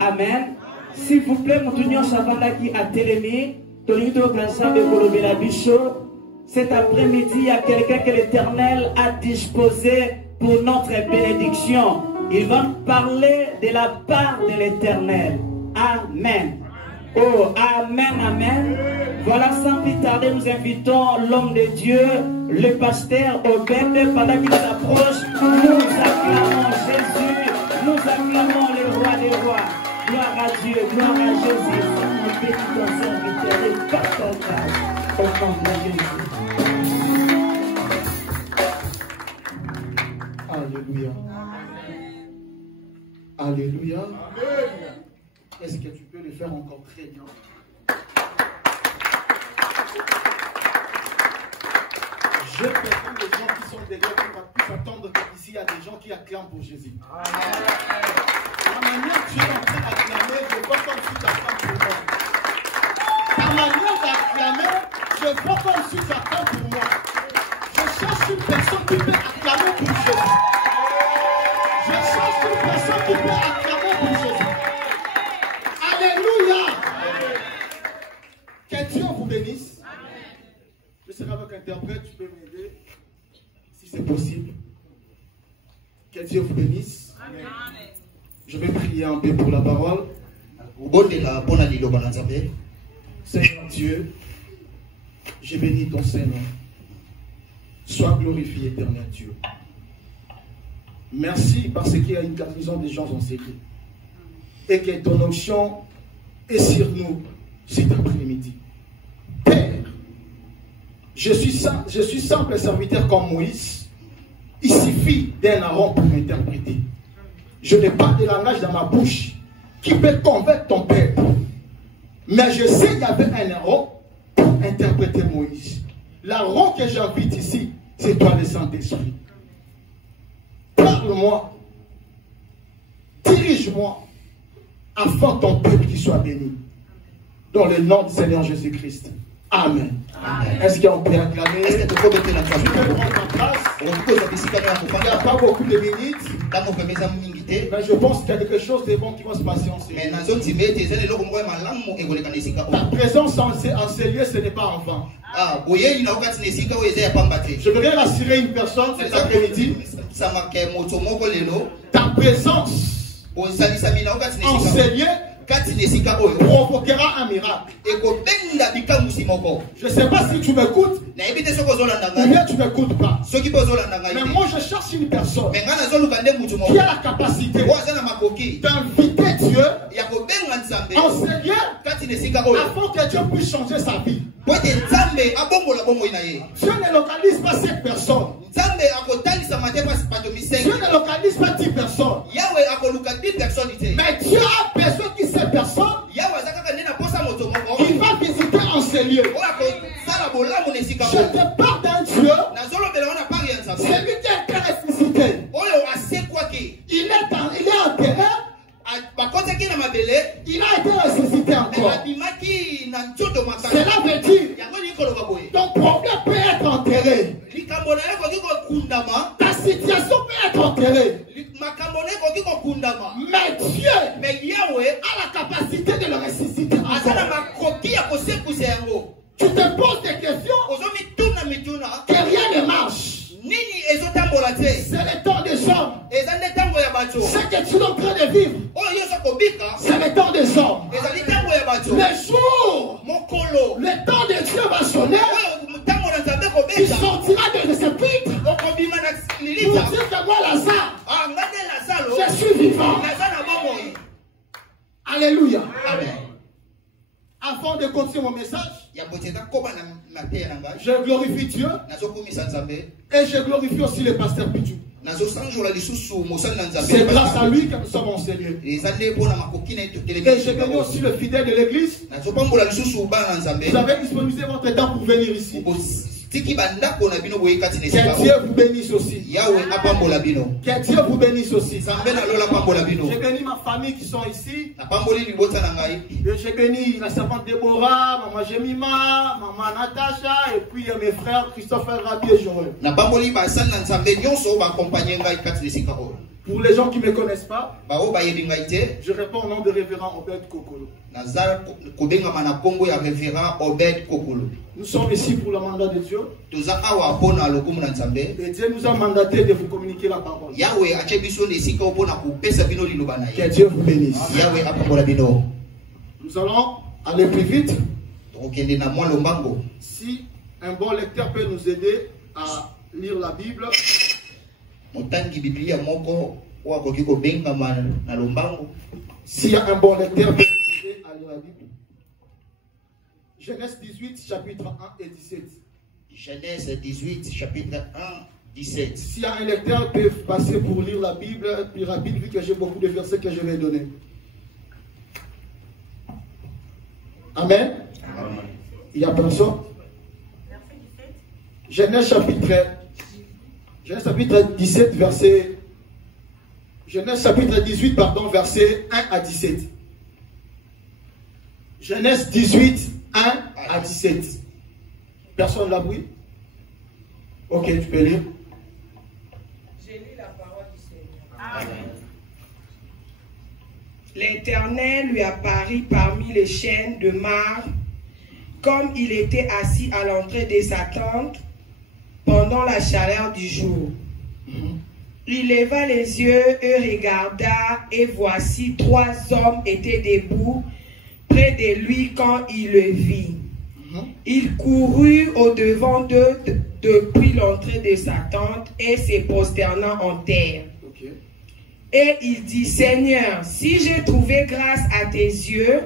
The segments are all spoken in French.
Amen. S'il vous plaît, nous Savana qui a télémi, cet après-midi, il y a quelqu'un que l'Éternel a disposé pour notre bénédiction. Il va nous parler de la part de l'Éternel. Amen. Oh, amen, amen. Voilà, sans plus tarder, nous invitons l'homme de Dieu, le pasteur Obed. Pendant qu'il s'approche, nous acclamons Jésus, nous acclamons le roi des rois. Gloire à Dieu, gloire à Jésus. On bénit ton serviteur et pasteur au nom de Jésus. Alléluia. Alléluia. Est-ce que tu peux le faire encore très bien? Je préfère les gens qui sont derrière qui puissent attendre qu'ici il y a des gens qui acclament pour Jésus. La manière que tu es en train d'acclamer, je vois comme si tu acclames pour moi. Ta manière d'acclamer, je vois comme si tu acclames pour moi. Je cherche une personne qui peut acclamer pour Jésus. Je cherche une personne qui peut acclamer pour Jésus. Alléluia. Que Dieu vous bénisse. Je serai avec interprète, tu peux m'aider si c'est possible. Que Dieu vous bénisse. Amen. Je vais prier un peu pour la parole. Seigneur Dieu, je bénis ton Seigneur. Sois glorifié, éternel Dieu. Merci parce qu'il y a une garnison des gens enseignés. Et que ton onction est sur nous cet après-midi. Père, je suis simple serviteur comme Moïse. Il suffit d'un Aaron pour m'interpréter. Je n'ai pas de langage dans ma bouche qui peut convaincre ton peuple. Mais je sais qu'il y avait un Aaron pour interpréter Moïse. L'Aaron que j'invite ici, c'est toi le Saint-Esprit. Parle-moi, dirige-moi, afin que ton peuple qui soit béni. Dans le nom du Seigneur Jésus-Christ. Amen. Est-ce qu'on peut acclamer? Est-ce que tu peux mettre la place? Tu peux prendre ta place. Il n'y a pas beaucoup de minutes. Mais je pense qu'il y a quelque chose de bon qui va se passer en ce lieu. Ta présence en ce lieu, ce n'est pas en vain. Je voudrais rassurer une personne cet après-midi. Ta présence en ce lieu provoquera un miracle. Je ne sais pas si tu m'écoutes ou bien tu ne m'écoutes pas. Mais moi je cherche une personne qui a la capacité d'inviter Dieu en ce lieu afin que Dieu puisse changer sa vie. Dieu ne localise pas cette personne. Dieu ne localise pas 10 personnes. Mais Dieu a besoin que ces personnes il va visiter en ce lieu. Je te parle d'un Dieu. C'est lui qui a été ressuscité. Il est enterré. Il a été ressuscité encore. Cela veut dire ton problème peut être enterré. Ta situation peut être enterrée. Mais Dieu a la capacité de le ressusciter encore. Tu te poses des questions que rien ne marche. C'est le temps des hommes. Ce que tu es en train de vivre, c'est le temps des hommes. Le jour, le temps de Dieu va sonner. Il sortira de ce pit pour dire que moi Lazare, je suis vivant. Alléluia. Amen. Avant de continuer mon message, je glorifie Dieu et je glorifie aussi le pasteur Pichu. C'est grâce à lui que nous sommes en ce lieu. Et je bénis aussi le fidèle de l'église. Vous avez disponibilisé votre temps pour venir ici. Que Dieu vous bénisse aussi. Que Dieu vous bénisse aussi. Je bénis ma famille qui sont ici. Je bénis la servante Déborah, maman Jemima, maman Natacha, et puis mes frères Christopher, Rabbi et Joël. Pour les gens qui ne me connaissent pas, je réponds au nom de révérend Obed Kokolo. Nous sommes ici pour le mandat de Dieu. Et Dieu nous a mandaté de vous communiquer la parole. Que Dieu vous bénisse. Nous allons aller plus vite. Si un bon lecteur peut nous aider à lire la Bible. S'il y a un bon lecteur, peut nous aider à lire la Bible. Genèse 18, chapitre 1 et 17. Genèse 18, chapitre 1, 17. S'il y a un lecteur, peut passer pour lire la Bible plus rapide, vu que j'ai beaucoup de versets que je vais donner. Amen. Amen. Il y a personne. Genèse chapitre 17, verset. Genèse chapitre 18, pardon, verset 1 à 17. Genèse 18, 1 à 17. Personne l'a pris? Ok, tu peux lire. J'ai lu la parole du Seigneur. Amen. L'Éternel lui apparut parmi les chênes de Mar, comme il était assis à l'entrée de sa tente pendant la chaleur du jour. Il leva les yeux et regarda, et voici 3 hommes étaient debout près de lui quand il le vit. Il courut au-devant d'eux depuis l'entrée de sa tente et se prosterna en terre. Et il dit, Seigneur, si j'ai trouvé grâce à tes yeux,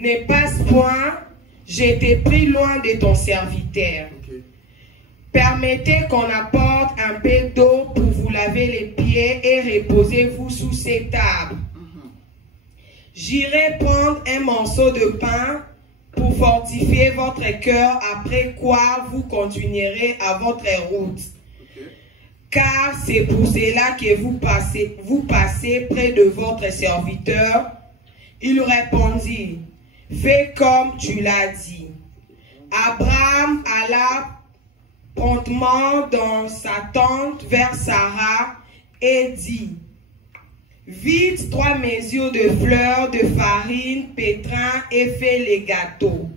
ne passe point, j'ai été pris loin de ton serviteur. Permettez qu'on apporte un peu d'eau pour vous laver les pieds et reposez-vous sous ces tables. J'irai prendre un morceau de pain pour fortifier votre cœur, après quoi vous continuerez à votre route. Car c'est pour cela que vous passez près de votre serviteur. Il répondit, fais comme tu l'as dit. Abraham alla promptement dans sa tente vers Sarah et dit, vide 3 mesures de fleurs de farine, pétrin et fais les gâteaux.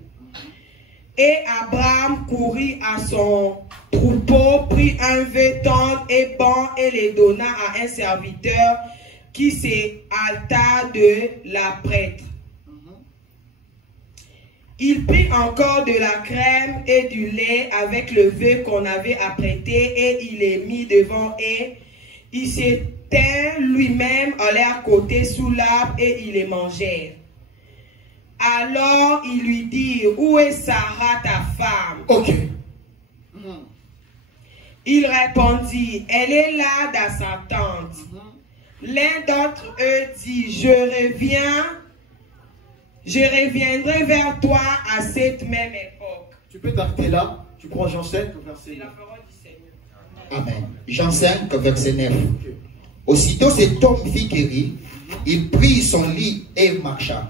Et Abraham courut à son troupeau, prit un vêtement et bon et les donna à un serviteur qui se hâta de la prêtre. Il prit encore de la crème et du lait avec le vœu qu'on avait apprêté et il les mit devant eux. Il s'était lui-même allé à côté sous l'arbre et il les mangeait. Alors il lui dit, où est Sarah ta femme? Ok. Il répondit, elle est là dans sa tente. L'un d'entre eux dit, je reviendrai vers toi à cette même époque. Tu peux t'arrêter là. Tu prends Jean 5, verset 9. C'est la parole du Seigneur. Amen. Jean 5, verset 9. Okay. Aussitôt cet homme fit guérir, il prit son lit et marcha.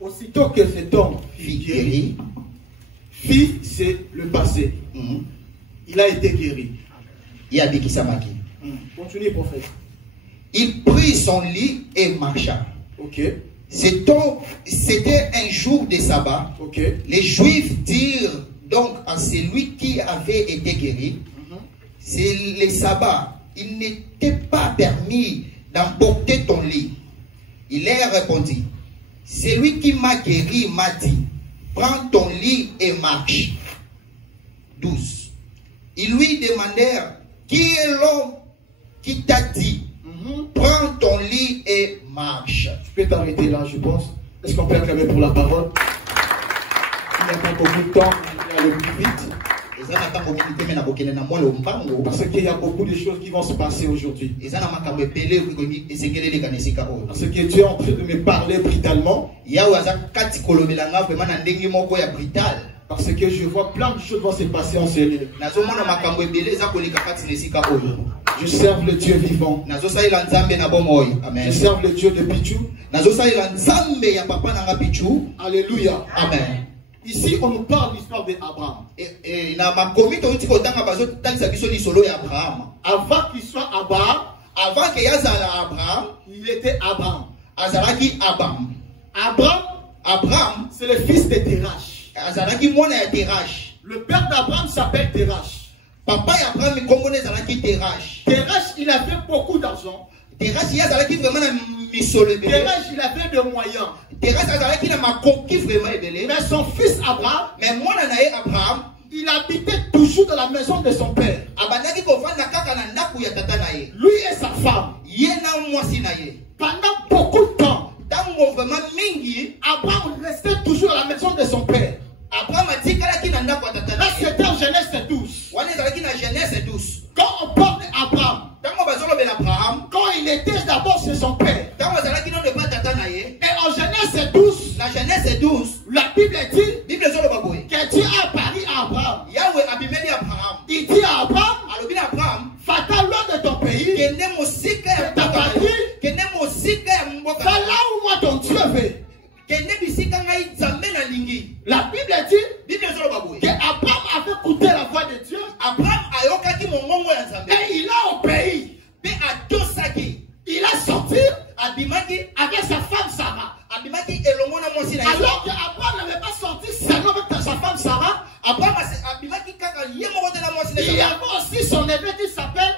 Aussitôt que cet homme fit guérir, fit c'est le passé. Il a été guéri. Continue, prophète. Il prit son lit et marcha. Ok. C'était un jour de sabbat. Okay. Les Juifs dirent donc à celui qui avait été guéri, c'est le sabbat. Il n'était pas permis d'emporter ton lit. Il leur répondit, celui qui m'a guéri m'a dit, prends ton lit et marche. 12. Ils lui demandèrent, qui est l'homme qui t'a dit, prends ton lit et marche? Tu peux t'arrêter là, je pense. Est-ce qu'on peut acclamer pour la parole? Il n'y a pas beaucoup de temps, il y a le plus vite. Parce qu'il y a beaucoup de choses qui vont se passer aujourd'hui. Parce que Dieu est en train de me parler brutalement. Parce que je vois plein de choses vont se passer en ce lieu. Je serve le Dieu vivant. Je serve le Dieu de Pichou. Alléluia. Amen. Ici, on nous parle de l'histoire d'Abraham. Avant qu'il soit Abraham, Avant que yazala Abraham, il était Abraham. Azalaki Abraham. Abraham, c'est le fils de Terach. Azalaki mwana ya Terach. Le père d'Abraham s'appelle Terach. Papa d'Abraham est comme Azalaki Terach. Terach, il avait beaucoup d'argent. Terach, il azalaki vraiment misole. Terach, il avait de moyens. Terach azalaki na makoki vraiment ebele. Mais son fils Abraham, mais mwana na ye Abraham, il habitait toujours dans la maison de son père. Abandaki kovanda kaka na ndaku ya tata na ye. Lui et sa femme. Ye na mwasi na ye. Pendant beaucoup de temps, tango vraiment mingi, Abraham restait toujours dans la maison de son père. Abraham atikalaki na ndaku ya tata na ye. Là, c'était en Genèse 12. Wana ezalaki na Genèse 12. Quand on parle d'Abraham, quand il était d'abord chez son père, et en Genèse 12, la Genèse 12, la Bible dit que Dieu a parlé à Abraham. Il dit à Abraham, va-t'en loin de ton pays, de ta patrie, va là où moi ton Dieu veut. La Bible dit qu'Abraham avait écouté la voix de Dieu et il a obéi. Il a sorti avec sa femme Sarah. Alors qu'Abraham n'avait pas sorti seulement avec sa femme Sarah, il y avait aussi son neveu qui s'appelle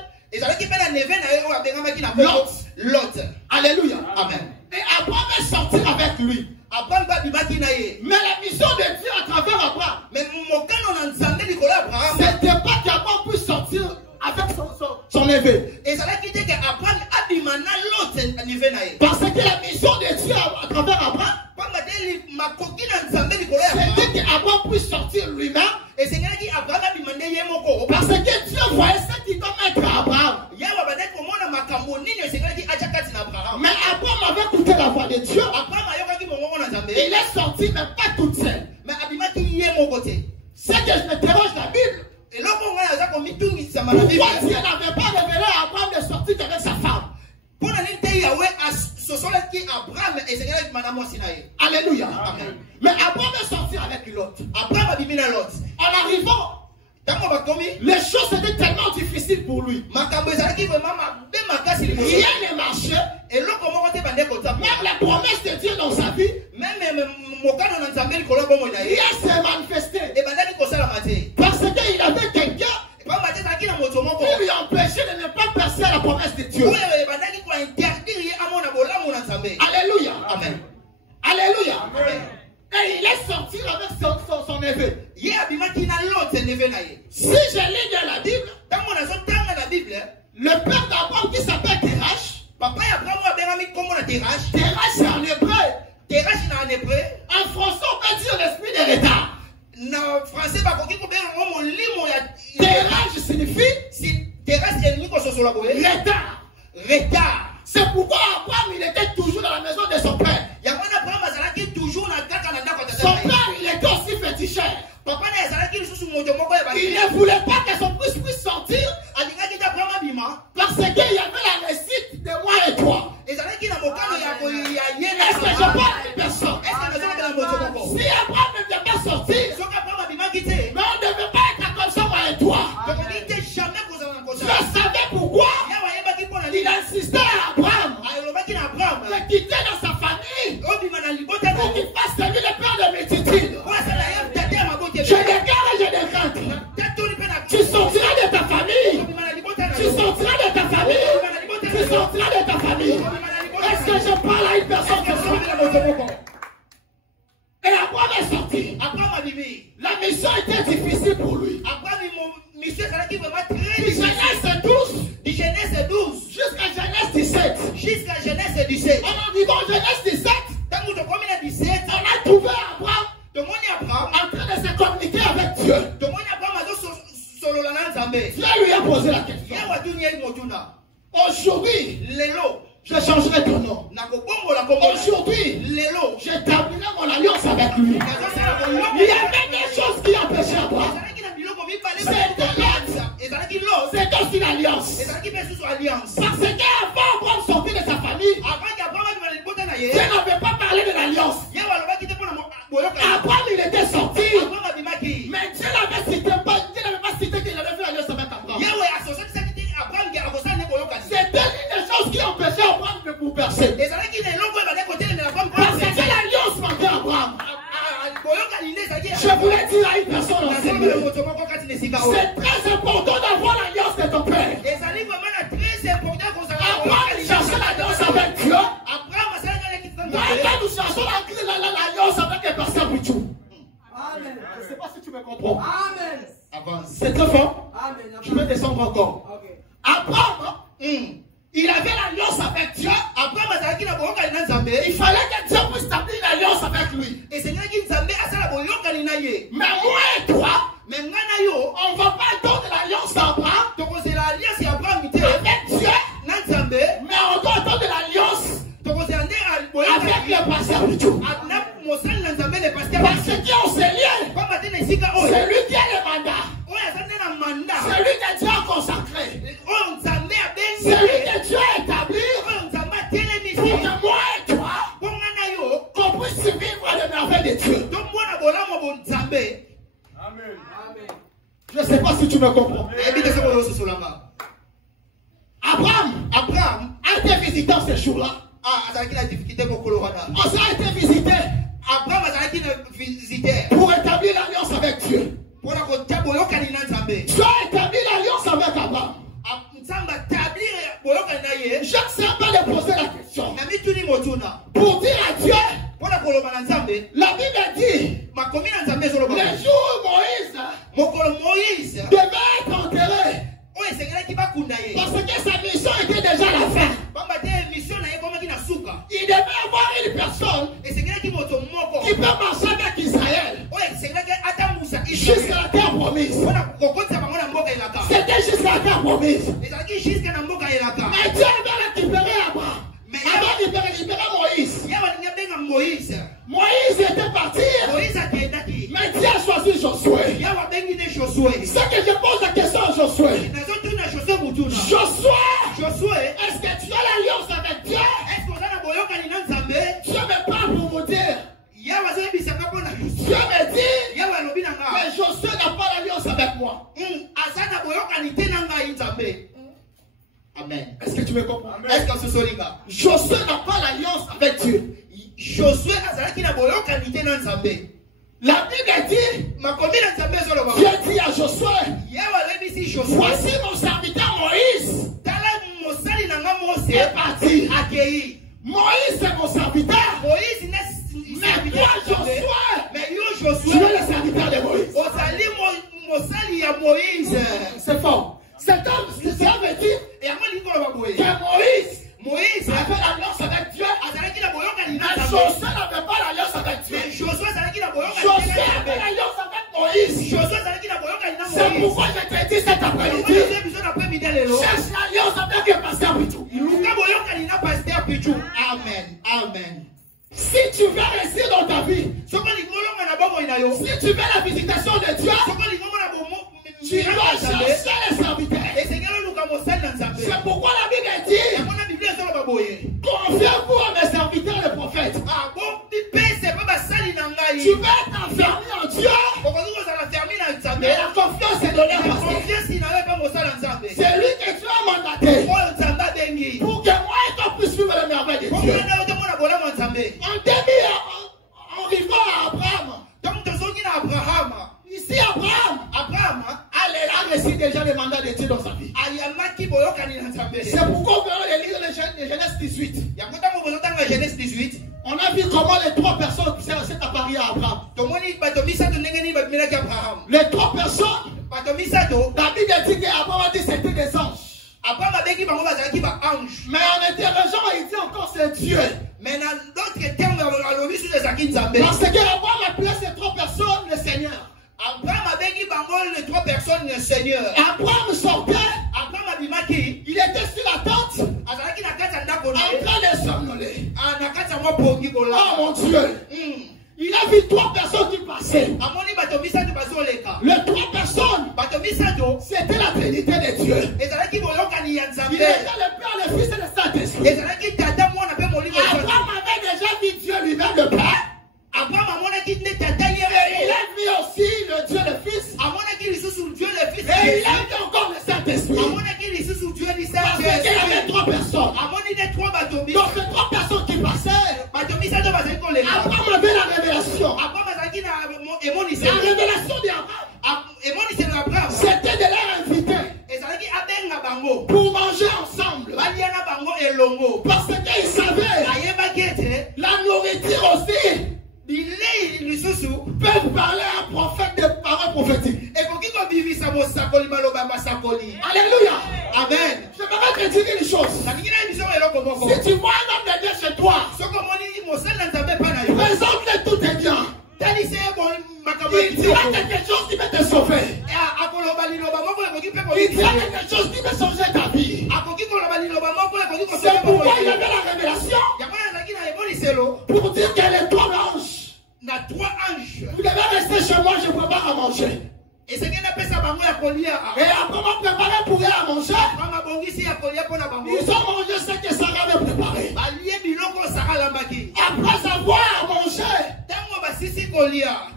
Lot. Alléluia. Amen. Et Abraham est sorti avec lui. Mais la mission de Dieu à travers Abraham, c'était pas qu'Abraham puisse sortir avec son neveu. Parce que la mission de Dieu à travers Abraham, c'était qu'Abraham puisse sortir lui-même. Parce que Dieu voyait ce qu'il doit mettre à Abraham. Mais Abraham avait écouté la voix de Dieu. Il est sorti, mais pas tout seul. C'est que je m'interroge la Bible. Pourquoi Dieu n'avait pas révélé à Abraham de sortir avec sa femme? Alléluia. Amen. Mais Abraham est sorti avec l'autre. En arrivant, les choses étaient tellement difficiles pour lui. Rien ne marchait. Même la promesse de Dieu dans sa vie, rien s'est manifesté. Parce qu'il avait quelqu'un qui lui empêchait de ne pas passer à la promesse de Dieu. Alléluia. Amen. Alléluia. Amen. Et il est sorti avec son neveu. Si je lis dans la Bible, le père d'Abraham qui s'appelle Terach, Terach c'est en hébreu. En français on peut dire l'esprit de retard. Terach signifie retard. C'est pourquoi Abraham il était toujours dans la maison de son père. Son père il était aussi féticheur. Il ne voulait pas que son fils puisse sortir parce qu'il y avait la réussite de moi et toi. Est-ce que je parle à une personne? Si Abraham ne vient pas sortir, mais on ne devait pas être comme ça moi et toi. Je savais pourquoi il insistait à Abraham de quitter dans sa famille pour qu'il fasse celui le père de mes titines. Je déclare et je décrète. Tu sortiras de ta famille. Tu sortiras de ta famille. Tu sortiras de ta famille. Est-ce que je parle à une personne qui sort? Et Abraham est sorti. La mission était difficile pour lui. Du Genèse 12 jusqu'à Genèse 17. En arrivant à Genèse 17, on a trouvé Abraham en train de se communiquer avec Dieu. Dieu lui a posé la question. Aujourd'hui, je changerai ton nom. Aujourd'hui, j'établirai mon alliance avec lui. Il y avait des choses qui empêchaient Abraham. C'est aussi une alliance. Parce qu'avant Abraham sortit de sa famille, Dieu n'avait pas parlé de l'alliance. Abraham il était sorti. Mais Dieu n'avait pas cité qu'il avait fait l'alliance avec Abraham. C'était l'une des voulais dire à une personne en Seigneur, c'est très important d'avoir l'alliance de ton Père. Abraham cherchait l'alliance avec Dieu. Moi, quand nous cherchons l'alliance avec les pasteurs Bichou. Amen. Je ne sais pas si tu me comprends. Amen. C'est très fort. Amen. Je vais descendre encore. Okay. Abraham, il avait l'alliance avec Dieu. Il fallait que Dieu puisse établir l'alliance avec lui. Mais moi et toi, on ne va pas donner l'alliance d'Abraham avec Dieu. Mais on doit donner l'alliance avec le pasteur Bichou. Parce qu'on s'est lié. C'est lui qui a le mandat. C'est lui que Dieu a consacré. C'est lui que Dieu a établi pour que moi et toi, qu'on puisse vivre les merveilles de Dieu. Amen. Je ne sais pas si tu me comprends. Abraham a été visité ce jour-là. On a été visité pour établir l'alliance avec Dieu. Dieu a établi l'alliance avec Abraham. Je ne sais pas de poser la question. Pour dire à Dieu, la Bible dit, le jour où Moïse devait être enterré, parce que sa mission était déjà à la fin. Il devait avoir une personne qui peut marcher avec Israël jusqu'à la terre promise. C'était jusqu'à la terre promise. Mais Dieu avait récupéré Abraham. Avant de récupérer Moïse. Moïse était parti. Mais Dieu a choisi Josué. C'est que je pose la question à Josué. Josué, est-ce que tu as l'alliance avec Dieu? Dieu me parle pour vous dire. Dieu me dit que Josué n'a pas l'alliance avec moi. Amen. Est-ce que tu me comprends? Est-ce que Josué n'a pas l'alliance avec Dieu? La Bible dit, Dieu dit à Josué, voici mon serviteur Moïse est parti. Moïse est mon serviteur. Mais toi Josué, tu es le serviteur de Moïse. C'est fort. Cet homme, ça veut dire que Moïse avait l'alliance avec Dieu. Mais Josué n'avait pas l'alliance avec Dieu. Josué avait l'alliance avec Moïse. C'est pourquoi je te dis cet après-midi, cherche l'alliance avec le pasteur Bichou. Amen. Si tu veux réussir dans ta vie, si tu veux la visitation de Dieu, tu dois chercher les serviteurs. C'est pourquoi la Bible dit, confiez-vous à mes serviteurs les prophètes. Tu veux être enfermé en Dieu. Mais la confiance est donnée à pasteur. C'est lui que tu as mandaté pour que moi et toi puissions vivre les merveilles de Dieu. On vivant à Abraham. Ici Abraham a reçu déjà le mandat de Dieu dans sa vie. C'est pourquoi on va lire le Genèse 18. On a vu comment les trois personnes s'est apparu à Abraham. Les trois personnes, la Bible dit qu'Abraham a dit c'était des anges. Mais en interrogeant, il dit encore c'est Dieu. Mais dans d'autres termes, parce qu'Abraham appelait ces trois personnes le Seigneur. Les trois personnes le Seigneur. Abraham sortait. Il était sur la tente. En train de somnoler. Oh mon Dieu. Il a vu trois personnes qui passaient. Les trois personnes, c'était la Trinité de Dieu. Il était le Père, le Fils et le Saint-Esprit. Abraham avait déjà vu Dieu lui-même le Père. Et il a vu aussi le Dieu le Fils. Et il a vu encore le Saint-Esprit. Parce qu'il y avait trois personnes. Donc ces trois personnes qui passaient, Abraham avait la révélation. La révélation Écriture aussi peuvent parler à un prophète de paroles prophétiques. Alléluia. Amen. Je vais te dire une chose. Si tu vois un homme de Dieu chez toi, présente-le tous tes biens. Il dira quelque chose qui va te sauver. Il dira quelque chose qui va changer ta vie. C'est pourquoi il y avait la révélation pour dire qu'il y a les 3 anges. Vous devez rester chez moi, je prépare à manger. Et après m'ont préparé pour aller à manger, ils ont mangé ce que Sarah avait préparé. Après avoir mangé,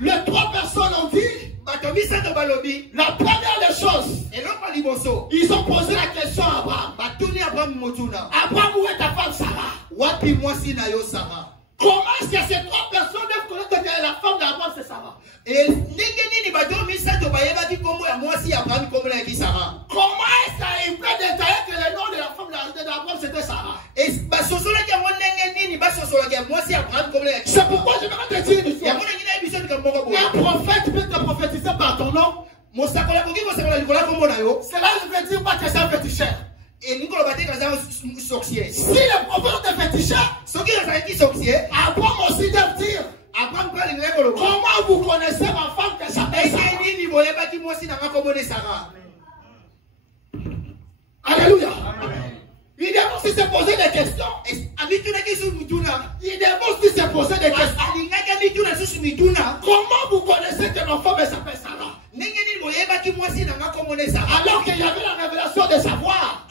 les 3 personnes ont dit, la première des choses, ils ont posé la question à Abraham. Abraham, où est ta femme Sarah? Comment est-ce que ces 3 personnes doivent connaître que la femme d'Abraham c'est Sarah? Comment est-ce qu'il peut détailler que le nom de la femme d'Abraham c'était Sarah? C'est pourquoi je vais te dire une chose. Un prophète peut te prophétiser par ton nom. Cela ne veut dire pas que c'est un féticheur. Si le prophète est féticheur, Abraham aussi doit dire, comment vous connaissez ma femme que s'appelle Sarah? Alléluia. Il devait aussi se poser des questions. Il devait aussi se poser des questions. Comment vous connaissez que ma femme s'appelle Sarah? Alors qu'il y avait la révélation de savoir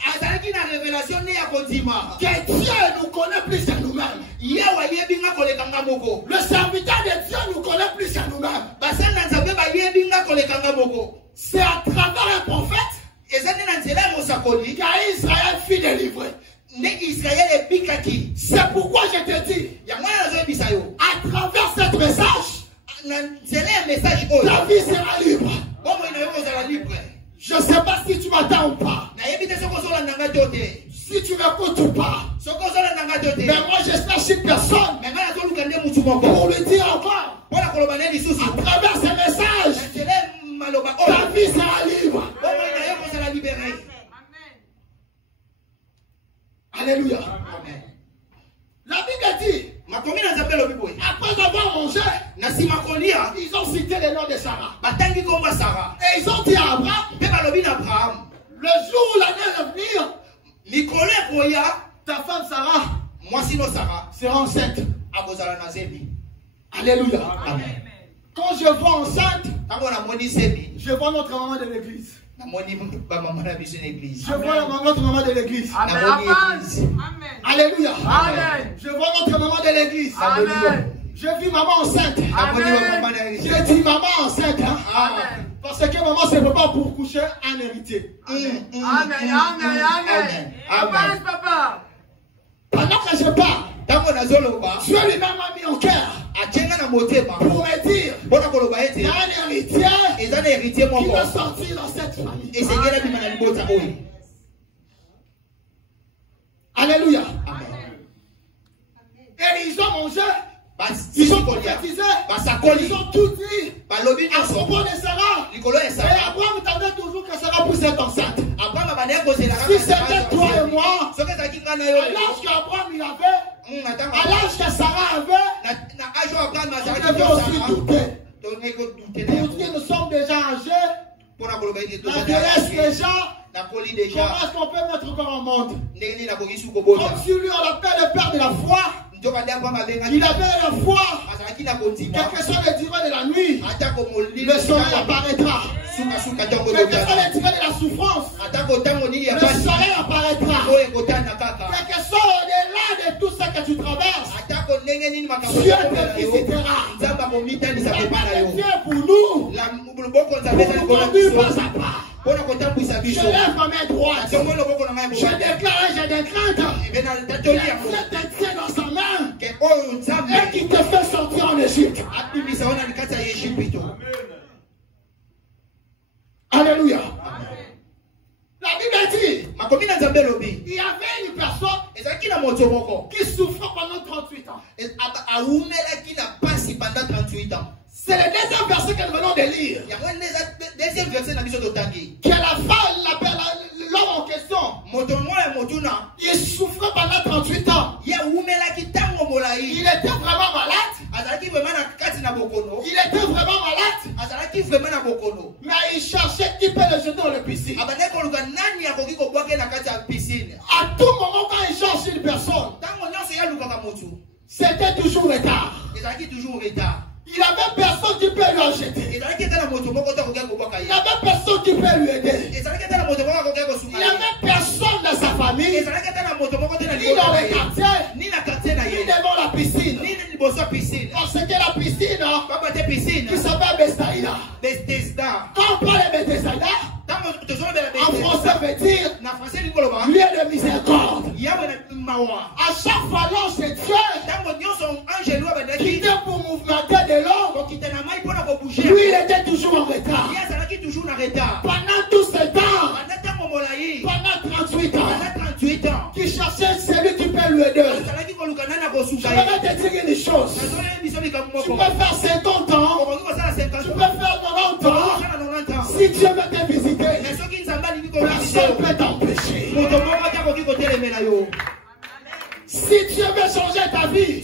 que Dieu nous connaît plus que nous-mêmes. Le serviteur de Dieu nous connaît plus que nous-mêmes. C'est à travers un prophète qu'Israël fut délivré. C'est pourquoi je te dis, à travers ce message, ta vie sera libre. Je ne sais pas si tu m'attends ou pas, si tu m'écoutes ou pas, mais moi je cherche une personne pour lui dire encore, à travers ce message, ta vie sera libre. Alléluia. La Bible dit, après avoir mangé, ils ont cité le nom de Sarah. Et ils ont dit à Abraham, le jour où l'année va venir, ta femme Sarah sera enceinte. Alléluia. Amen. Quand je vois enceinte, je vois notre maman de l'église. Je vois notre maman de l'église. Alléluia. Amen. Je vois notre maman de l'église. J'ai vu maman enceinte. J'ai dit maman enceinte. Parce que maman ne se prépare pour coucher un héritier. Amen. Amen. Papa. Pendant que je parle, Dieu lui-même m'a mis au cœur pour me dire, il y a un héritier qui va sortir dans cette famille. Alléluia. Et ils ont mangé, ils ont prophétisé, ils ont tout dit à propos de Sarah. Et Abraham attendait toujours que Sarah puisse être enceinte. Si c'était toi et moi, à l'âge qu'Abraham il avait, à l'âge que Sarah avait, on devait aussi douter. Pour dire nous sommes déjà âgés, la vieillesse déjà, comment est-ce qu'on peut mettre encore en monde? Comme si lui on l'appelle le père de la foi. Il avait la foi. Quelle que soit le durée de la nuit, le soleil apparaîtra. Quelle que soit le durée de la souffrance, le soleil apparaîtra. Quel que soit au-delà de tout ce que tu traverses, Dieu te visitera. Et Dieu pour nous, pour conduire pas à pas. Je lève ma main droite. Je déclare et je décrète que Dieu te tient dans sa main et qui te fait sortir en Égypte. Alléluia. La Bible dit, il y avait une personne qui souffrait pendant 38 ans. pendant 38 ans. C'est le deuxième verset que nous venons de lire. Deuxième verset dans le Tangi. Que la femme, l'homme en question, il souffrait pendant 38 ans. Il était vraiment malade. Il était vraiment malade. Mais il cherchait qui peut le jeter dans le piscine. À tout moment, quand il cherche une personne, c'était toujours retard. Il avait personne qui peut lui en jeter. Il avait personne qui peut lui aider. Il avait personne dans sa famille, ni dans le quartier, ni devant la piscine. Parce que la piscine, qui s'appelle Bethsaïda. Quand on parle de Bethsaïda, en français veut dire lieu de miséricorde. À chaque fois l'ange de Dieu qui était pour mouvementer de l'homme, lui il était toujours en retard. Pendant tout ce temps, pendant 38 ans, qui cherchait celui qui peut lui aider. Je vais te dire une chose. Tu peux faire 50 ans, tu peux faire 90 ans. Si Dieu veut te visiter, personne ne peut t'empêcher. Si Dieu veut changer ta vie,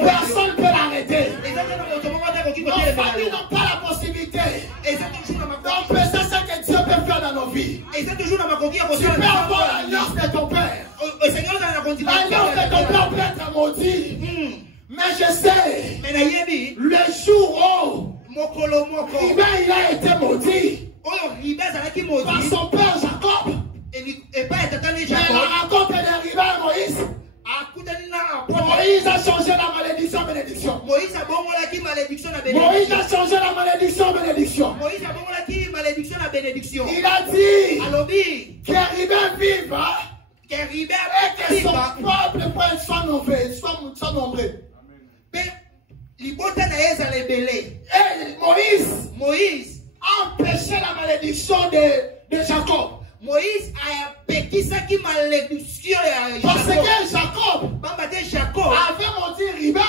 personne ne peut l'arrêter. Nos familles n'ont pas la possibilité d'empêcher ce que Dieu peut faire dans nos vies. Tu peux avoir l'alliance de ton père. L'alliance de ton père peut être maudit. Mais je sais, le jour où il a été maudit par son père Jacob, mais la rencontre de Riba et Moïse, Moïse a changé la malédiction en bénédiction. Moïse a changé la malédiction en bénédiction. Il a dit que Riba vive et que son peuple soit nombreux. Et Moïse a empêché la malédiction de Jacob. Moïse a péqué ça qui malédiction. Parce que Jacob avait monté Riba.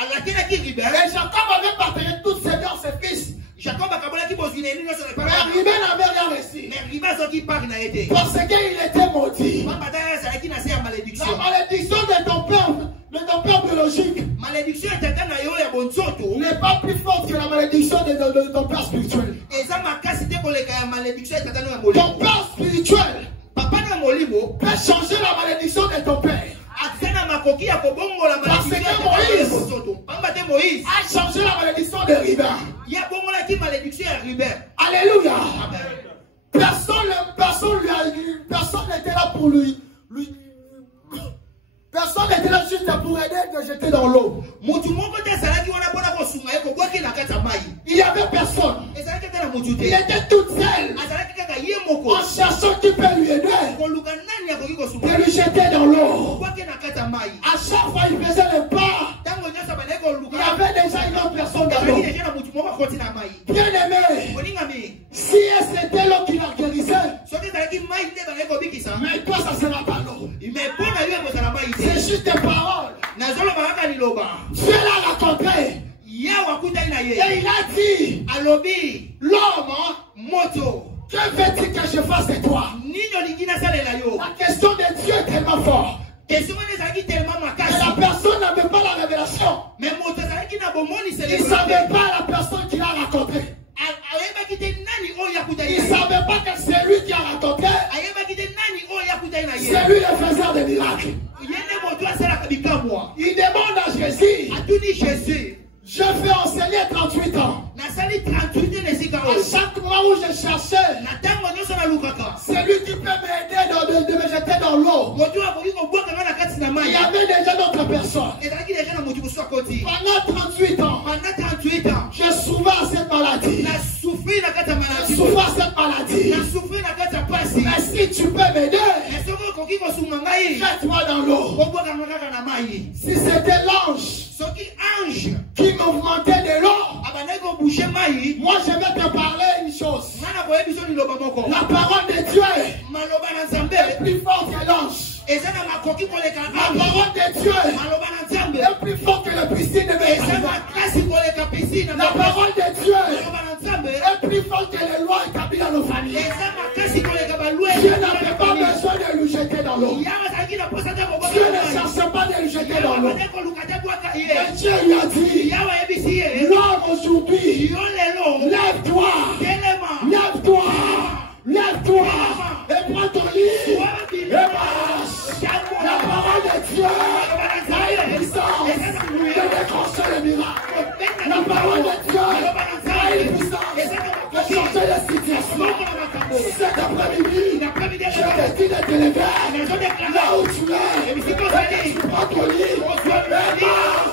Et Jacob avait partagé toutes ses dons, ses fils. Jacob a qui mais Riba n'avait rien reçu. Parce qu'il était maudit. La malédiction de ton père biologique n'est pas plus forte que la malédiction de ton père spirituel. Ton père spirituel peut changer la malédiction de ton père. Parce que Moïse a changé la malédiction de Riba. Alléluia. Personne n'était là pour lui. Personne n'était là juste pour aider de jeter dans l'eau. Il n'y avait personne. Il était toute seule. En cherchant qui peut lui aider de lui jeter dans l'eau. À chaque fois il faisait le pas, il y avait déjà une autre personne dans l'eau. Bien aimé, si c'était l'eau qui la guérissait, mais toi ça sera pas l'eau. C'est juste des paroles. Dieu l'a raconté. Et il a dit, l'homme, que veux-tu que je fasse de toi? La question de Dieu est tellement forte. Et la personne n'avait pas la révélation. Il ne savait pas la personne qui l'a raconté. Il ne savait pas que c'est lui qui a raconté. C'est lui le faiseur des miracles. Il demande à Jésus. Je vais enseigner 38 ans. À chaque mois où je cherchais, c'est lui qui peut m'aider de me jeter dans l'eau. Il y avait déjà d'autres personnes. Pendant 38 ans, je souffrais à cette maladie. Mais si tu peux m'aider, jette-moi dans l'eau. Si c'était l'ange qui m'augmentait de l'eau, moi je vais te parler une chose. La parole de Dieu est plus forte que l'ange. La parole de Dieu est plus forte que la piscine de mes. La parole de Dieu est plus forte que les lois établies dans nos familles. Dieu n'avait pas besoin de nous jeter dans l'eau. Dieu ne cherche pas de nous jeter dans l'eau. Et Dieu lui a dit, moi aujourd'hui, lève-toi, lève-toi, lève-toi, et prends ton lit, et marche. La parole de Dieu a une puissance de déclencher le miracle. La parole de Dieu a une puissance de changer la situation. Cet après-midi, je te dis de te lever là où tu es, et que tu prends ton lit, et marche.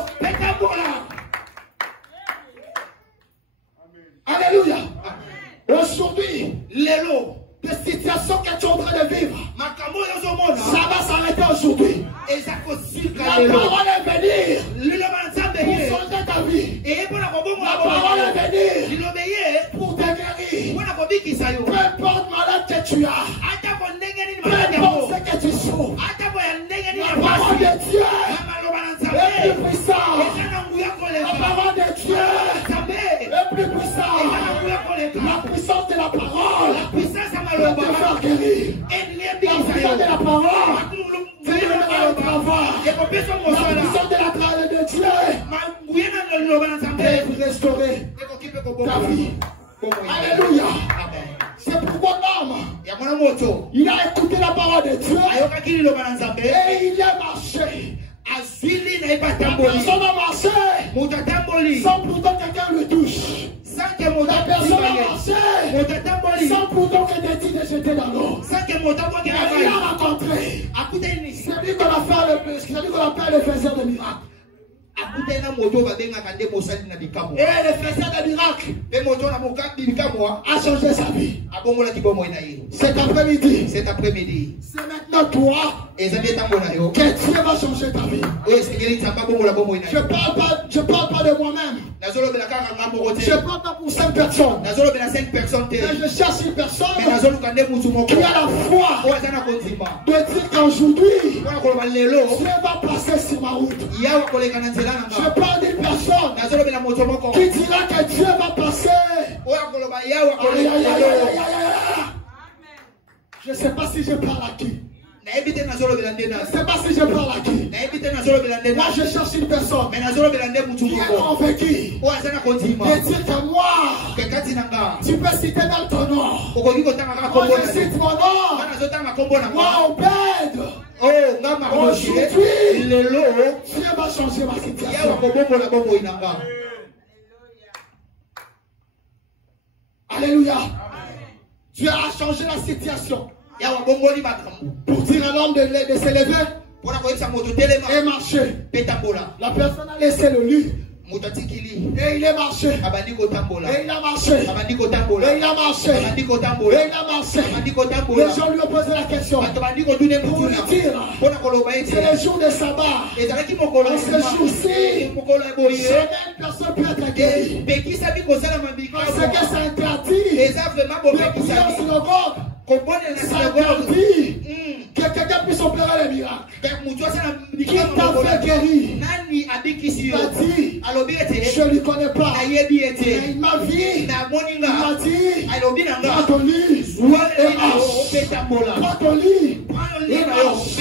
Alléluia. Aujourd'hui, des situations que tu es en train de vivre, ça va s'arrêter aujourd'hui. La parole est venue pour changer ta vie. La parole est venue pour te guérir. Peu importe malade que tu as, peu importe ce que tu souffres, la parole de Dieu est plus puissante. La parole de Dieu est plus puissante. La puissance de la parole peut te faire guérir. La puissance de la parole te donnera le travail. La puissance de la parole de Dieu peut restaurer ta vie. Alléluia. C'est pour mon homme. Il a écouté la parole de Dieu et il a marché. La personne a marché sans pourtant que quelqu'un le touche. La personne a marché sans pourtant que des dits de jeter dans l'eau. Il a rencontré celui qu'on appelle le faiseur de miracles. Et le faiseur de miracles a changé sa vie. Cet après-midi, c'est maintenant toi que Dieu va changer ta vie. Je parle pas de moi-même. Je parle pas pour 5 personnes. Mais je cherche une personne qui a la foi de dire qu'aujourd'hui, Dieu va passer sur ma route. Je parle d'une personne qui dira que Dieu va passer. Je ne sais pas si je parle à qui. Je ne sais pas si je parle à qui. Moi je cherche une personne qui est convaincue de dire que moi, tu peux citer dans ton nom. Moi je cite mon nom. Moi Obed. Aujourd'hui, Dieu va changer ma situation. Alléluia. Dieu a changé la situation. Pour dire à l'homme de s'élever et marcher. La personne a laissé le lit. Et il est marché. Et il a marché. Et il a marché. Et il a marché. Les gens lui ont posé la question pour lui dire c'est le jour de sabbat. Et ce jour-ci, jamais personne peut être guéri. Parce que c'est interdit. De prier au synagogue. C'est interdit que quelqu'un puisse opérer les miracles. Qui t'a fait guérir? Il a dit, je ne lui connais pas. Mais il m'a vu. Il m'a dit, prends ton lit et marche. Prends ton lit et marche.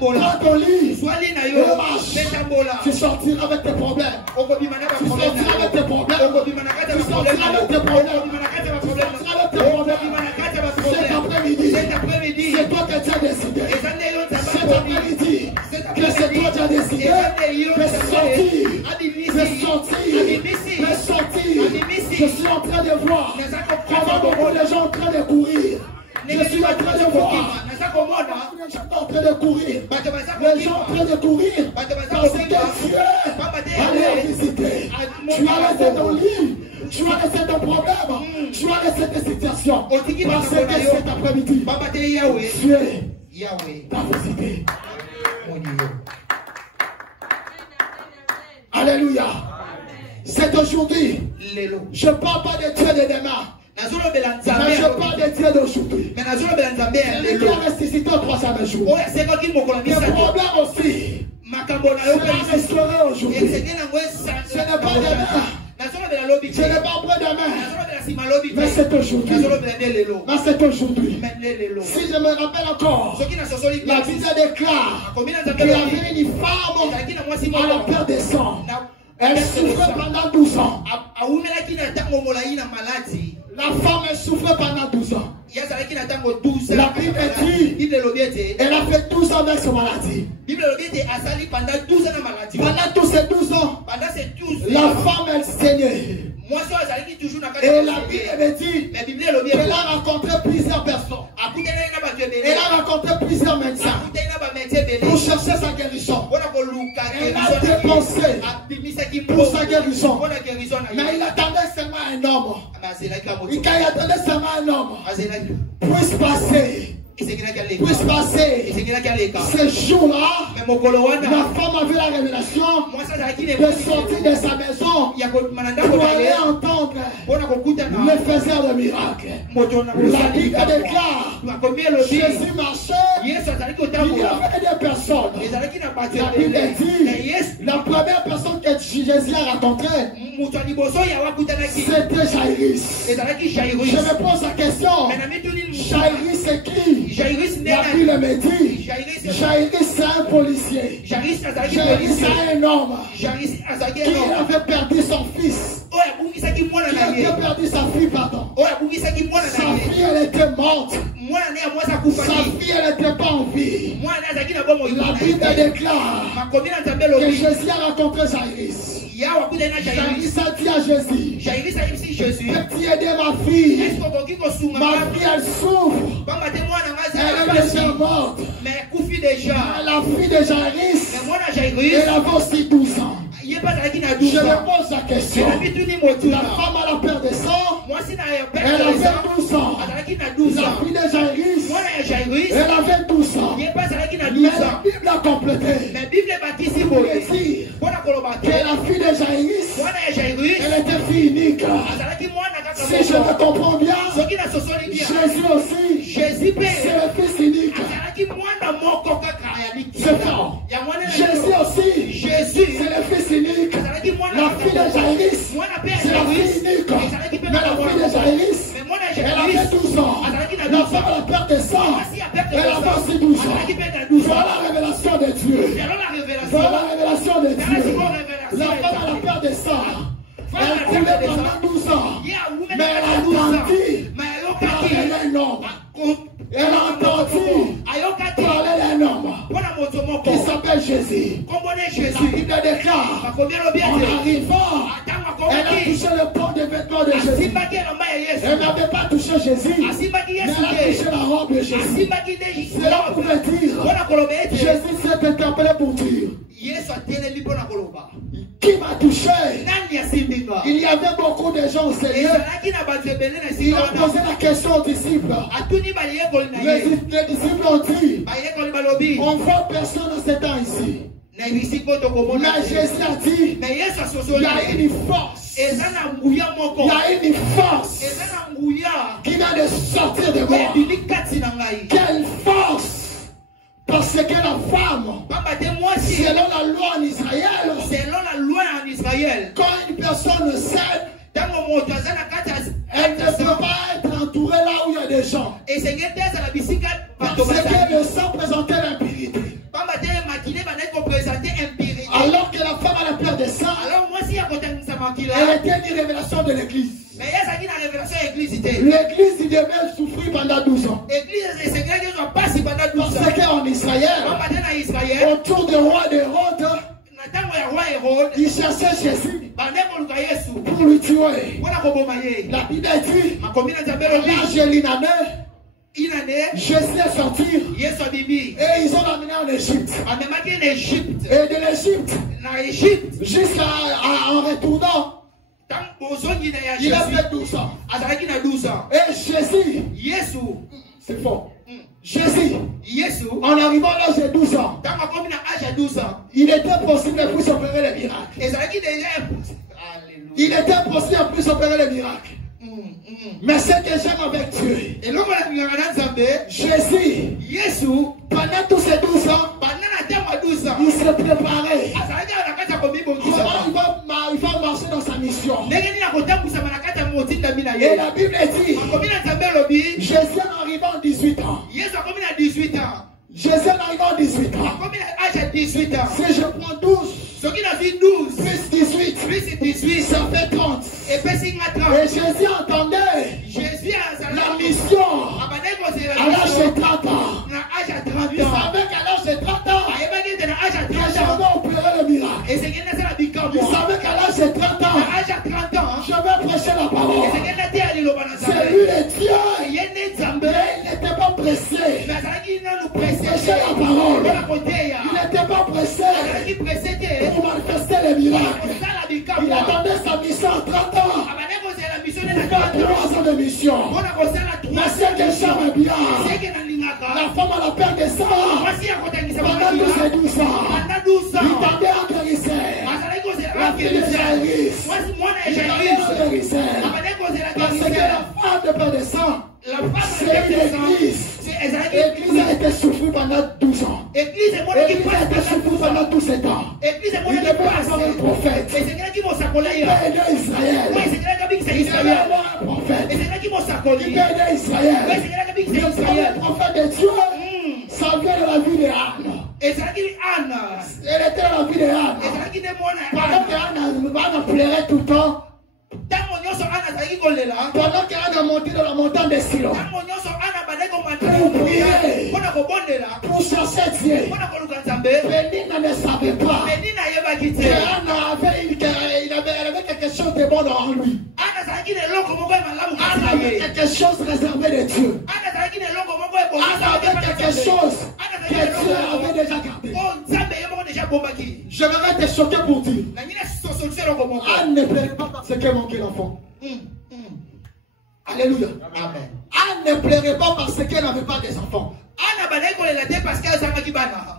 Prends ton lit et marche. Tu sortiras avec tes problèmes. Tu sortiras avec tes problèmes. Tu sortiras avec tes problèmes. Cet après-midi, c'est toi que tu as décidé. Cet après-midi, que c'est toi qui as décidé de sortir. Je suis en train de voir comment beaucoup de gens en train de courir. Je suis en train de voir les gens en train de courir. Les gens en train de courir parce que Dieu allait les visiter. Tu as laissé ton lit. Tu as laissé ton problème. Tu as laissé tes situations. Parce que cet après-midi, Dieu t'a visité. Alléluia. C'est aujourd'hui. Je ne parle pas de Dieu de demain. Je je parle des dieux d'aujourd'hui. Celui qui a ressuscité au troisième jour. Tes problèmes aussi sera restauré aujourd'hui. Ce n'est pas demain. Ce n'est pas après-demain. Mais c'est aujourd'hui. Mais c'est aujourd'hui. Si je me rappelle encore, la Bible déclare qu'il y avait une femme à la perte des sangs. Elle souffrait pendant 12 ans. La femme, elle souffrait pendant 12 ans. La Bible dit, elle a fait 12 ans avec sa maladie. Pendant tous ces 12 ans, la femme, elle saignait. Et la Bible dit qu'elle a rencontré plusieurs personnes. Elle a rencontré plusieurs médecins pour chercher sa guérison. Elle a dépensé pour sa guérison. Mais il attendait seulement un homme. Il attendait seulement un homme. Puisse passer. Ce jour-là, la femme avait la révélation de sortir de sa maison pour aller entendre le faiseur de miracles. La Bible déclare, Jésus marchait, il y avait des personnes. La Bible dit, la première personne que Jésus a rencontrée, c'était Jairus. Je me pose la question, Jairus c'est qui? La Bible me dit, Jairus c'est un policier. Jairus c'est un homme qui avait perdu son fils. Qui avait perdu sa fille, pardon. Sa fille, elle était morte. Sa fille, elle n'était pas en vie. La Bible déclare que Jésus a rencontré Jairus. Jairus a dit à Jésus, peux-tu aider ma fille? Ma fille, elle souffre. Elle est déjà morte. La fille de Jairus, elle avait aussi 12 ans. Je me pose la question. La femme à la perte de sang, elle avait 12 ans. La fille de Jairus, elle avait 12 ans. Mais la Bible a complété pour dire que la fille de Jairus, elle était fille unique. Si je me comprends bien, Jésus aussi, c'est le fils unique. C'est fort. Jésus aussi, c'est le fils unique. La fille de Jairus, c'est la fille unique. Mais la fille de Jairus, elle avait 12 ans. La femme à la perte de sang, elle avait aussi 12 ans. Voilà la révélation de Dieu. Voilà la révélation de Dieu. La femme à la perte de sang, elle coulait pendant 12 ans. Mais elle a entendu parler d'un homme. Elle a entendu parler d'un homme qui s'appelle Jésus. La Bible déclare, en arrivant, elle a touché le port des vêtements de Jésus. Elle n'avait pas touché Jésus, mais elle a touché la robe de Jésus. Cela pouvait dire, Jésus s'est interpellé pour dire, qui m'a touché? Il y avait beaucoup de gens au Seigneur. Il a posé la question aux disciples. Les disciples ont dit, on voit personne en ce temps ici. Mais Jésus a dit, il y a une force. Il y a une force qui vient de sortir de moi. Quelle force? Parce que la femme, selon la loi en Israël, quand une personne cède, elle ne peut pas être entourée là où il y a des gens. Parce que le sang présentait l'impurité. Alors que la femme a la perte de sang, elle était une révélation de l'église. L'église devait souffrir pendant 12 ans. Parce qu'en Israël, autour du roi d'Hérode, il cherchait Jésus pour le tuer. La Bible dit, l'âge d'une année, Jésus est sorti et ils ont amené en Égypte. Et de l'Égypte jusqu'à en retournant, il a fait 12 ans. Et Jésus, c'est fort. Jésus, en arrivant à l'âge de 12 ans, il était possible de plus opérer les miracles. Il était possible de plus opérer les miracles. Mais ce que j'aime avec Dieu, Jésus, pendant tous ces 12 ans, il se préparait. Il va marcher dans sa mission. Et la Bible dit, Jésus en arrivant à 18 ans. Jésus en arrivant à 18 ans. Si je prends 12, plus 18, ça fait 30. Et Jésus entendait la mission à l'âge de 30 ans. Il savait qu'à l'âge de 30 ans, jamais opérer le miracle. Il savait qu'à l'âge de 30 ans, je vais prêcher la parole. C'est lui le Dieu. Il n'était pas pressé pour prêcher la parole. Il n'était pas pressé pour manifester les miracles. Il attendait sa mission à 30 ans. Il fait 3 ans de mission. Mais ce que j'aime bien, la femme à la perte de sang, pendant 12 ans, il tendait à guérisseur. La fille de Jairus, il tendait à guérisseur. Parce que la femme de perte de sang, c'est l'église. L'église a été souffrue pendant 12 ans. L'église a été souffrue pendant tous ces temps. Il devait avoir un prophète. Il devait aider Israël. Il devait avoir un prophète. Il devait aider Israël. Le premier prophète de Dieu, ça vient de la vie de Anne. Elle était dans la vie de Anne. Pendant qu'Anne pleurait tout le temps, pendant qu'Anne a monté dans la montagne de Silo pour prier, pour chercher Dieu, Pénina ne savait pas qu'Anne avait quelque chose de bon dans lui. Anne avait quelque chose réservé de Dieu. Anne avait quelque chose que Dieu avait déjà gardé. J'aimerais te choquer pour dire, Anne ne pleurait pas parce qu'elle manquait l'enfant. Alléluia. Amen. Anne ne pleurait pas parce qu'elle n'avait pas des enfants.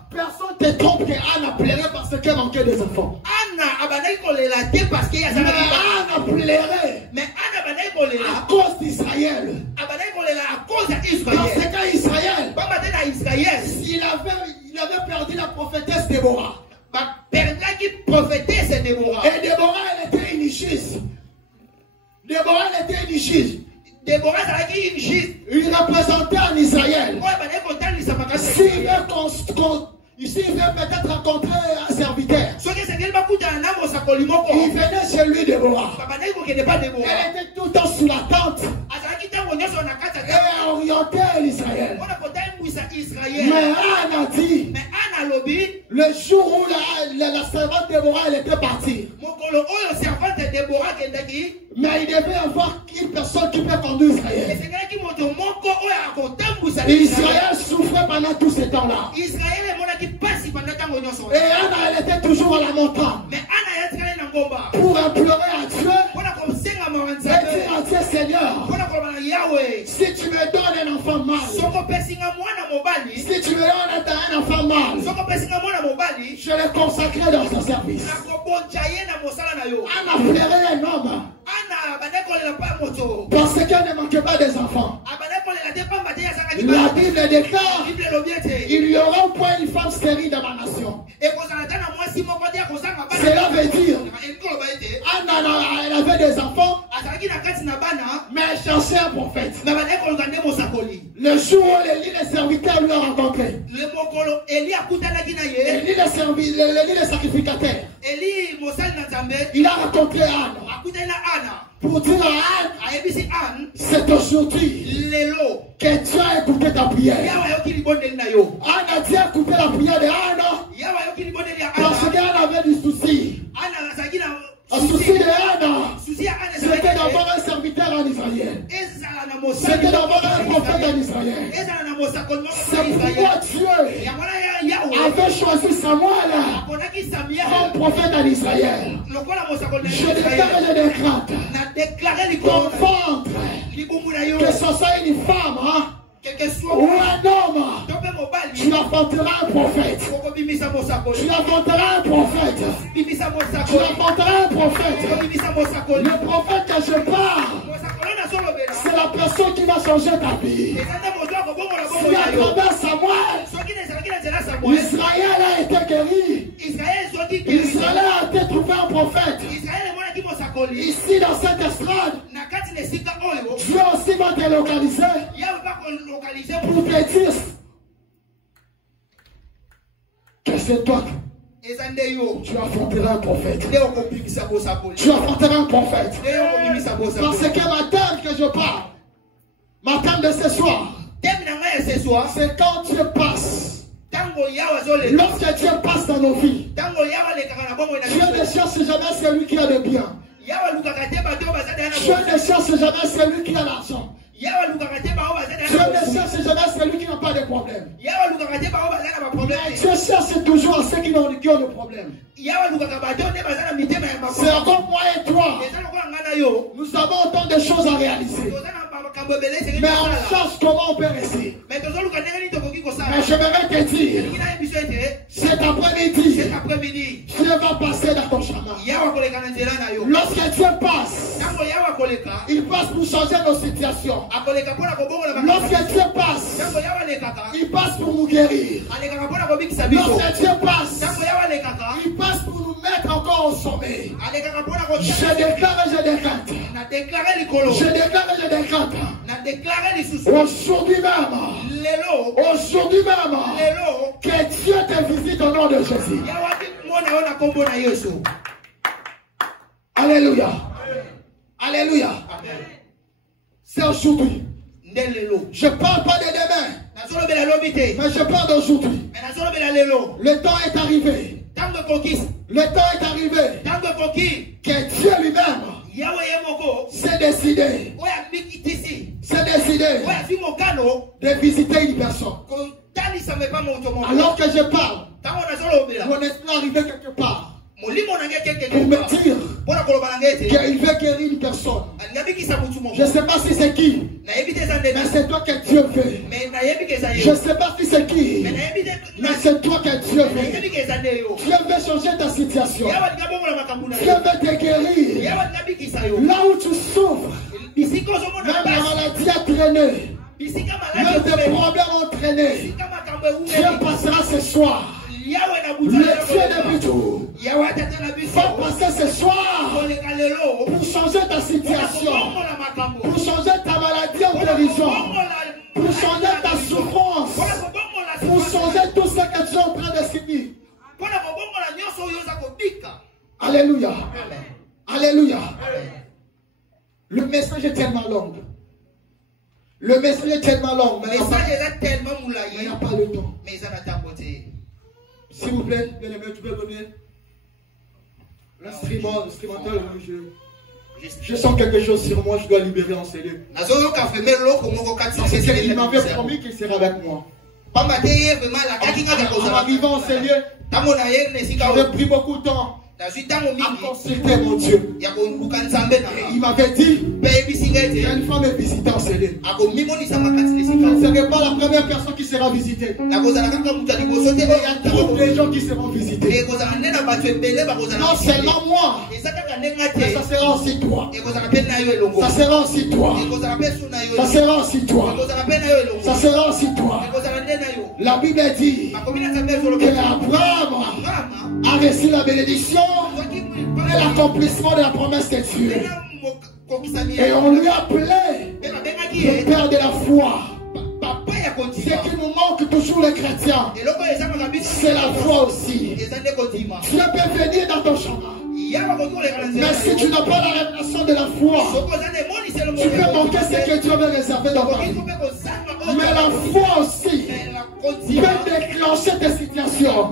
Personne ne te trompe que Anne a pleuré parce qu'elle manquait des enfants. Anne a pleuré à cause d'Israël. Parce qu'Israël, il avait perdu la prophétesse Déborah. Et Déborah, elle était une juge. Il représentait en Israël. S'il veut peut-être rencontrer un serviteur, il venait chez lui Déborah. Elle était tout le temps sous la tente et orientée l'Israël. Mais Anne a dit, le jour où la servante Déborah elle était partie, mais il devait avoir une personne qui peut conduire Israël. Israël souffrait pendant tout ce temps-là. Et Anne, elle était toujours à la montagne pour implorer à Dieu et dire à Dieu, Seigneur, si tu me donnes un enfant mâle, si tu me donnes un enfant mâle, je le consacrerai dans son service. Anne a pleuré un homme parce qu'elle ne manquait pas des enfants. La Bible déclare, il y aura au point une femme stérile dans ma nation. Cela veut dire, Anne elle avait des enfants, mais elle cherchait un prophète. Le jour où Élie le serviteur lui a rencontré, Élie le sacrificateur, il a rencontré Anne pour dire à Anne, c'est aujourd'hui que Dieu a écouté ta prière. Anne a dit écouter la prière de Anne parce qu'Anne avait du souci. Le souci de Anne, c'était d'avoir un serviteur en Israël. C'était d'avoir un prophète en Israël. C'est pourquoi Dieu avait choisi Samuel comme prophète en Israël. Je déclare le ventre, que ce soit une femme ou un homme, tu enfanteras un prophète. Tu enfanteras un prophète. Tu enfanteras un prophète. Le prophète que je parle, c'est situation qui va changer ta vie. Si à travers Samuel, Israël a été guéri. Israël a été trouvé un prophète. Ici dans cette estrade, Dieu aussi va te localiser pour te dire que c'est toi. Tu affronteras un prophète. Tu affronteras un prophète. Parce que ma thème que je parle, ma thème de ce soir, c'est quand Dieu passe. Lorsque Dieu passe dans nos vies, Dieu ne cherche jamais celui qui a le bien. Dieu ne cherche jamais celui qui a l'argent. Dieu ne cherche jamais celui qui n'a pas de problème. Dieu cherche toujours ceux qui ont le problème. C'est encore moi et toi. Nous avons autant de choses à réaliser. Mais on cherche comment on peut rester. Mais je vais te dire, cet après-midi, Dieu va passer dans ton chemin. Lorsque Dieu passe, il passe pour changer nos situations. Lorsque Dieu passe, il passe pour nous guérir. Lorsque Dieu passe, il passe pour nous mettre encore au sommet. Je déclare et je décante. Je déclare et je décante. Aujourd'hui même, que Dieu te visite au nom de Jésus. Alléluia. Alléluia. C'est aujourd'hui. Je ne parle pas de demain, mais je parle d'aujourd'hui. Le temps est arrivé. Le temps est arrivé que Dieu lui-même s'est décidé de visiter une personne. Alors que je parle, mon esprit est arrivé quelque part pour me dire qu'il veut guérir une personne. Je ne sais pas si c'est qui, mais c'est toi que Dieu veut. Je ne sais pas si c'est qui, mais c'est toi que Dieu veut. Dieu veut changer ta situation. Dieu veut te guérir. Là où tu souffres, même la maladie a traîné, même tes problèmes ont traîné, Dieu passera ce soir. Le Dieu de Bidou va passer ce soir pour changer ta situation, pour changer ta maladie en guérison, pour changer ta souffrance, pour changer tout ce que tu es en train de subir. Alléluia. Alléluia. Le message est tellement long. Le message est tellement long. Mais il n'y a pas le temps. S'il vous plaît, bien-aimé, tu peux donner l'instrumental. Je sens quelque chose sur moi, je dois libérer en CD. Parce qu'il m'avait promis qu'il serait avec moi. En arrivant en CD, j'avais pris beaucoup de temps à consulter mon Dieu. Et il m'avait dit, il y a une femme visitée en CD. Ce n'est pas la première personne qui sera visitée. Il y a trop de gens qui seront visités. Non seulement moi, mais ça sera aussi toi. Ça sera aussi toi. Ça sera aussi toi. Ça sera aussi toi. La Bible dit que Abraham a reçu la bénédiction et l'accomplissement de la promesse de Dieu. Et on lui a appelé le père de la foi. Ce qui nous manque toujours les chrétiens, c'est la foi aussi. Dieu peut venir dans ton chemin. Mais si tu n'as pas la révélation de la foi, tu peux manquer ce que Dieu veut réserver dans ta vie. Mais la foi aussi peut déclencher tes situations.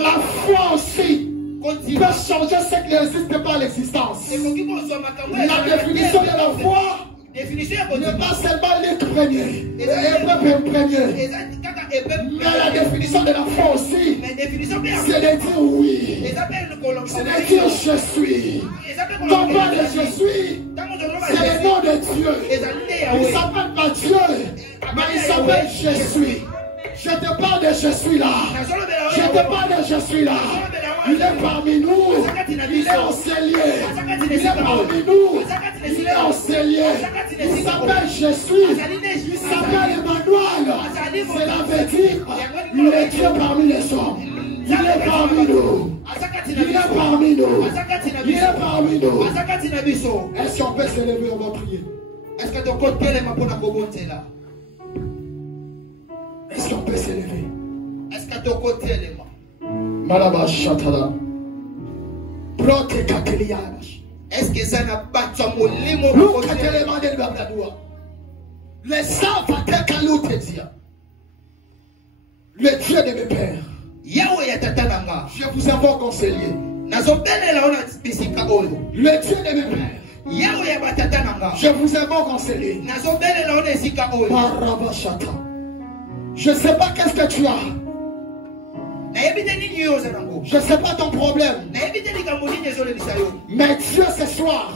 La foi aussi peut changer ce qui n'existe pas à l'existence. La définition de la foi n'est pas seulement l'être premier, Hébreu premier. Mais la définition de la foi aussi, c'est de dire oui. C'est de dire je suis. Ton nom de je suis, c'est le nom de Dieu. Il s'appelle pas Dieu, mais il s'appelle je suis. Je te parle de je suis là. Je te parle de je suis là. Il est parmi nous. Il est au ciel. Il est parmi nous. Il est enseignant. Il s'appelle Jésus. Il s'appelle Emmanuel. Cela veut dire il est Dieu parmi les hommes. Il est parmi nous. Il est parmi nous. Il est parmi nous. Est-ce qu'on peut se lever, on va prier? Est-ce que ton côté est ma bonne abondance là? Est-ce qu'on peut se lever? Est-ce que ton côté est ma? Malaba Shatala. Prote Katelianas. Est-ce que ça n'a pas de molimo? Les saints va te dire. Le Dieu de mes pères. Je vous invoque conseiller. Le Dieu de mes pères. Je vous invoque conseiller. Je ne sais pas qu'est-ce que tu as. Je ne sais pas ton problème. Mais Dieu ce soir